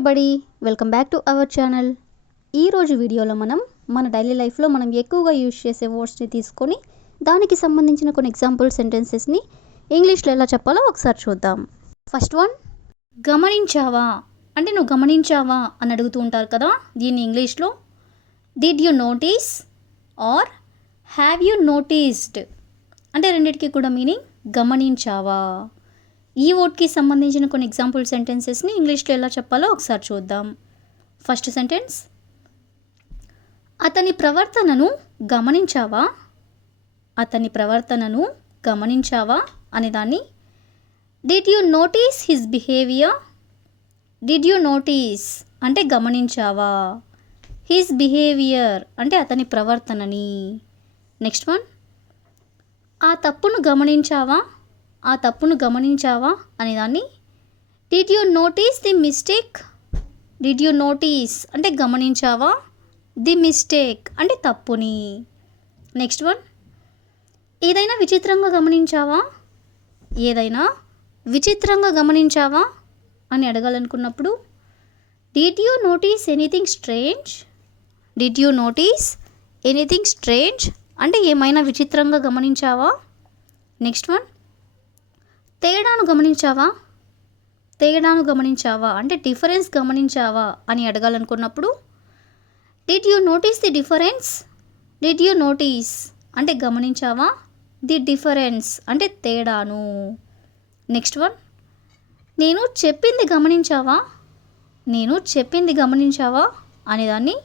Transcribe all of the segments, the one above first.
Everybody, welcome back to our channel. ఈరోజు వీడియోలో మన డైలీ లైఫ్లో మనం ఎక్కువగా యూజ్ చేసే వర్డ్స్ని తీసుకొని దానికి సంబంధించిన కొన్ని ఎగ్జాంపుల్ సెంటెన్సెస్ని ఇంగ్లీష్లో ఎలా చెప్పాలో ఒకసారి చూద్దాం. ఫస్ట్ వన్, గమనించావా అంటే నువ్వు గమనించావా అని అడుగుతూ ఉంటారు కదా. దీన్ని ఇంగ్లీష్లో did you notice are have you noticed అంటే రెండింటికి కూడా మీనింగ్ గమనించావా. ఈ వర్డ్కి సంబంధించిన కొన్ని ఎగ్జాంపుల్ సెంటెన్సెస్ని ఇంగ్లీష్లో ఎలా చెప్పాలో ఒకసారి చూద్దాం. ఫస్ట్ సెంటెన్స్, అతని ప్రవర్తనను గమనించావా. అతని ప్రవర్తనను గమనించావా అనేదాన్ని did you notice his behaviour. Did you notice అంటే గమనించావా, హిస్ బిహేవియర్ అంటే అతని ప్రవర్తనని. నెక్స్ట్ వన్, ఆ తప్పును గమనించావా. ఆ తప్పును గమనించావా అనేదాన్ని did you notice the mistake. Did you notice అంటే గమనించావా, ది మిస్టేక్ అంటే తప్పుని. నెక్స్ట్ వన్, ఏదైనా విచిత్రంగా గమనించావా. ఏదైనా విచిత్రంగా గమనించావా అని అడగాలనుకున్నప్పుడు did you notice anything strange. Did you notice anything strange అంటే ఏమైనా విచిత్రంగా గమనించావా. నెక్స్ట్ వన్, తేడాను గమనించావా. తేడాను గమనించావా అంటే డిఫరెన్స్ గమనించావా అని అడగాలనుకున్నప్పుడు did you notice the difference. Did you notice అంటే గమనించావా, ది డిఫరెన్స్ అంటే తేడాను. నెక్స్ట్ వన్, నేను చెప్పింది గమనించావా. నేను చెప్పింది గమనించావా అనేదాన్ని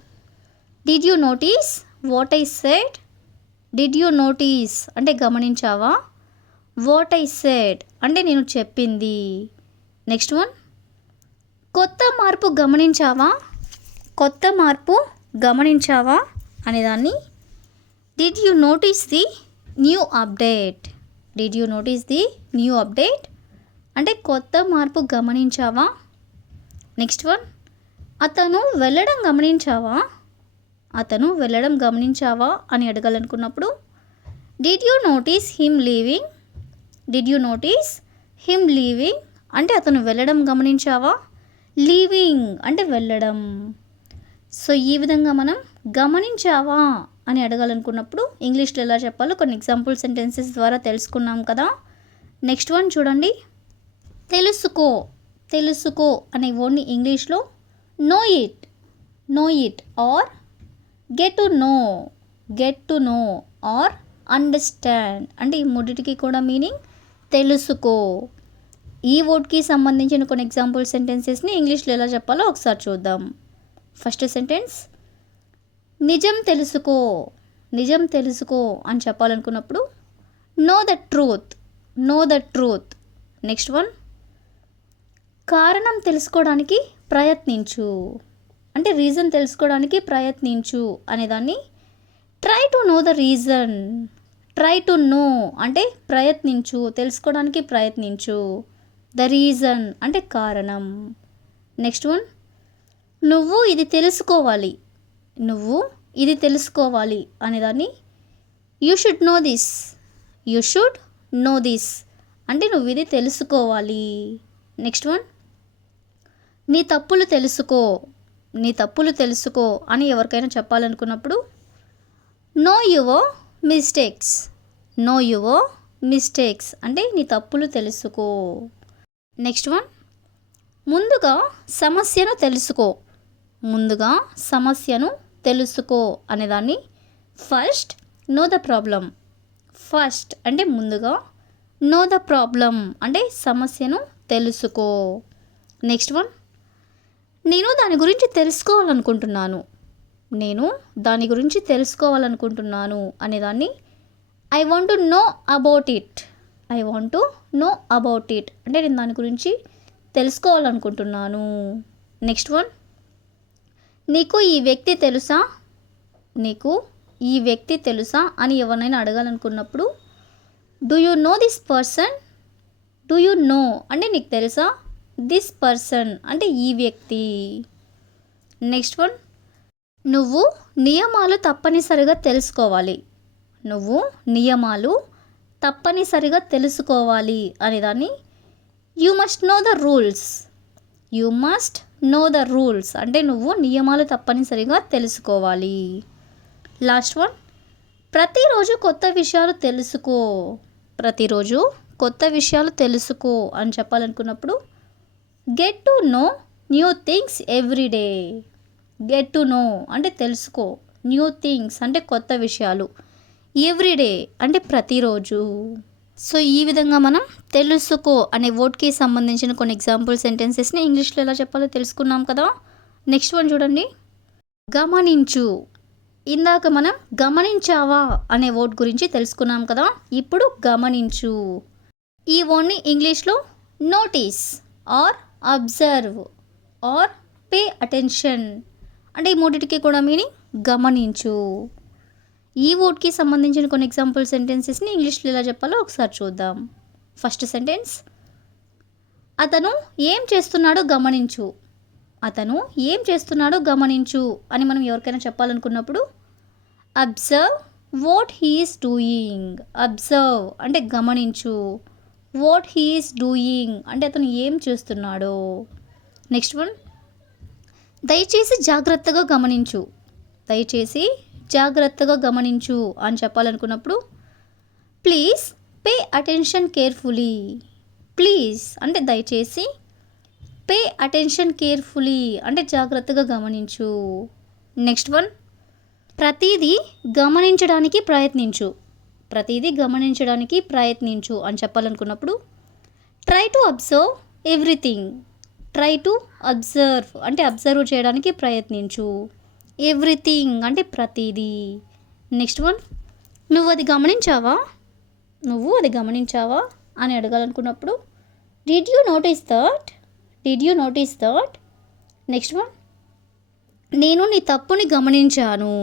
did you notice what I said. Did you notice అంటే గమనించావా, వాట్ ఐ సెడ్ అంటే నేను చెప్పింది. నెక్స్ట్ వన్, కొత్త మార్పు గమనించావా. కొత్త మార్పు గమనించావా అనేదాన్ని did you notice the new update. Did you notice the new update అంటే కొత్త మార్పు గమనించావా. నెక్స్ట్ వన్, అతను వెళ్ళడం గమనించావా. అతను వెళ్ళడం గమనించావా అని అడగాలనుకున్నప్పుడు did you notice him leaving. Did you notice him leaving అంటే అతను వెళ్ళడం గమనించావా, లీవింగ్ అంటే వెళ్ళడం. సో ఈ విధంగా మనం గమనించావా అని అడగాలనుకున్నప్పుడు ఇంగ్లీష్లో ఎలా చెప్పాలో కొన్ని ఎగ్జాంపుల్ సెంటెన్సెస్ ద్వారా తెలుసుకున్నాం కదా. నెక్స్ట్ వన్ చూడండి, తెలుసుకో. తెలుసుకో అనే వర్డ్ని ఇంగ్లీష్లో know it. Know it or get to know. Get to know or understand అంటే ఈ మూడిటికి కూడా మీనింగ్ తెలుసుకో. ఈ వర్డ్కి సంబంధించిన కొన్ని ఎగ్జాంపుల్ సెంటెన్సెస్ని ఇంగ్లీష్లో ఎలా చెప్పాలో ఒకసారి చూద్దాం. ఫస్ట్ సెంటెన్స్, నిజం తెలుసుకో. నిజం తెలుసుకో అని చెప్పాలనుకున్నప్పుడు know the truth. Know the truth. Next one, కారణం తెలుసుకోవడానికి ప్రయత్నించు అంటే రీజన్ తెలుసుకోవడానికి ప్రయత్నించు అనేదాన్ని try to know the reason. Try to know అంటే ప్రయత్నించు, తెలుసుకోవడానికి ప్రయత్నించు. ద రీజన్ అంటే కారణం. నెక్స్ట్ వన్, నువ్వు ఇది తెలుసుకోవాలి. నువ్వు ఇది తెలుసుకోవాలి అనేదాన్ని you should know this. You should know this అంటే నువ్వు ఇది తెలుసుకోవాలి. నెక్స్ట్ వన్, నీ తప్పులు తెలుసుకో. నీ తప్పులు తెలుసుకో అని ఎవరికైనా చెప్పాలనుకున్నప్పుడు know your mistakes. Know your mistakes అంటే నీ తప్పులు తెలుసుకో. నెక్స్ట్ వన్, ముందుగా సమస్యను తెలుసుకో. ముందుగా సమస్యను తెలుసుకో అనేదాన్ని first know the problem. First అంటే ముందుగా, నో ద ప్రాబ్లం అంటే సమస్యను తెలుసుకో. నెక్స్ట్ వన్, నేను దాని గురించి తెలుసుకోవాలనుకుంటున్నాను. నేను దాని గురించి తెలుసుకోవాలనుకుంటున్నాను అనేదాన్ని I want to know about it. I want to know about it అంటే నేను దాని గురించి తెలుసుకోవాలనుకుంటున్నాను. నెక్స్ట్ వన్, నీకు ఈ వ్యక్తి తెలుసా. నీకు ఈ వ్యక్తి తెలుసా అని ఎవరినైనా అడగాలనుకున్నప్పుడు do you know this person. Do you know అంటే నీకు తెలుసా, దిస్ పర్సన్ అంటే ఈ వ్యక్తి. నెక్స్ట్ వన్, నువ్వు నియమాలు తప్పనిసరిగా తెలుసుకోవాలి. నువ్వు నియమాలు తప్పనిసరిగా తెలుసుకోవాలి అనేదాన్ని you must know the rules. You must know the rules అంటే నువ్వు నియమాలు తప్పనిసరిగా తెలుసుకోవాలి. లాస్ట్ వన్, ప్రతిరోజు కొత్త విషయాలు తెలుసుకో. ప్రతిరోజు కొత్త విషయాలు తెలుసుకో అని చెప్పాలనుకున్నప్పుడు get to know new things every day. Get to know అంటే తెలుసుకో, న్యూ థింగ్స్ అంటే కొత్త విషయాలు, ఎవ్రీడే అంటే ప్రతిరోజు. సో ఈ విధంగా మనం తెలుసుకో అనే వర్డ్కి సంబంధించిన కొన్ని ఎగ్జాంపుల్ సెంటెన్సెస్ని ఇంగ్లీష్లో ఎలా చెప్పాలో తెలుసుకున్నాం కదా. నెక్స్ట్ వన్ చూడండి, గమనించు. ఇందాక మనం గమనించావా అనే వర్డ్ గురించి తెలుసుకున్నాం కదా. ఇప్పుడు గమనించు. ఈ వర్డ్ని ఇంగ్లీష్లో notice or observe or pay attention అంటే ఈ మూడింటికి కూడా మీనింగ్ గమనించు. ఈ వర్డ్కి సంబంధించిన కొన్ని ఎగ్జాంపుల్ సెంటెన్సెస్ని ఇంగ్లీష్లో ఎలా చెప్పాలో ఒకసారి చూద్దాం. ఫస్ట్ సెంటెన్స్, అతను ఏం చేస్తున్నాడో గమనించు. అతను ఏం చేస్తున్నాడో గమనించు అని మనం ఎవరికైనా చెప్పాలనుకున్నప్పుడు observe what he is doing. Observe అంటే గమనించు, వాట్ హీ ఈస్ డూయింగ్ అంటే అతను ఏం చేస్తున్నాడో. నెక్స్ట్ వన్, దయచేసి జాగ్రత్తగా గమనించు. దయచేసి జాగ్రత్తగా గమనించు అని చెప్పాలనుకున్నప్పుడు please pay attention carefully. Please అంటే దయచేసి, పే అటెన్షన్ కేర్ఫుల్లీ అంటే జాగ్రత్తగా గమనించు. నెక్స్ట్ వన్, ప్రతిదీ గమనించడానికి ప్రయత్నించు. ప్రతిదీ గమనించడానికి ప్రయత్నించు అని చెప్పాలనుకున్నప్పుడు try to observe everything. Try to observe అంటే అబ్జర్వ్ చేయడానికి ప్రయత్నించు. ఎవ్రీథింగ్ అంటే ప్రతిదీ. నెక్స్ట్ వన్, నువ్వు అది గమనించావా. నువ్వు అది గమనించావా అని అడగాలనుకున్నప్పుడు did you notice that. Did you notice that. Next one, నేను నీ తప్పుని గమనించాను.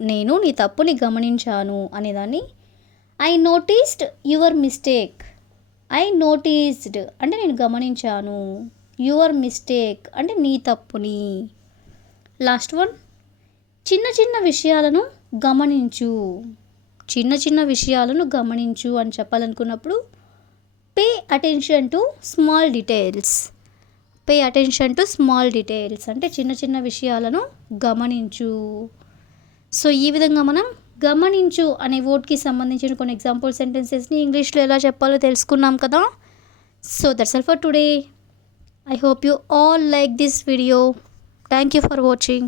నేను నీ తప్పుని గమనించాను అనేదాన్ని I noticed your mistake. I noticed అంటే నేను గమనించాను, యువర్ మిస్టేక్ అంటే నీ తప్పుని. లాస్ట్ వన్, చిన్న చిన్న విషయాలను గమనించు. చిన్న చిన్న విషయాలను గమనించు అని చెప్పాలనుకున్నప్పుడు pay attention to small details. Pay attention to small details అంటే చిన్న చిన్న విషయాలను గమనించు. సో ఈ విధంగా మనం గమనించు అనే వర్డ్కి సంబంధించిన కొన్ని ఎగ్జాంపుల్ సెంటెన్సెస్ని ఇంగ్లీష్లో ఎలా చెప్పాలో తెలుసుకున్నాం కదా. So that's all for today. I hope you all like this video. Thank you for watching.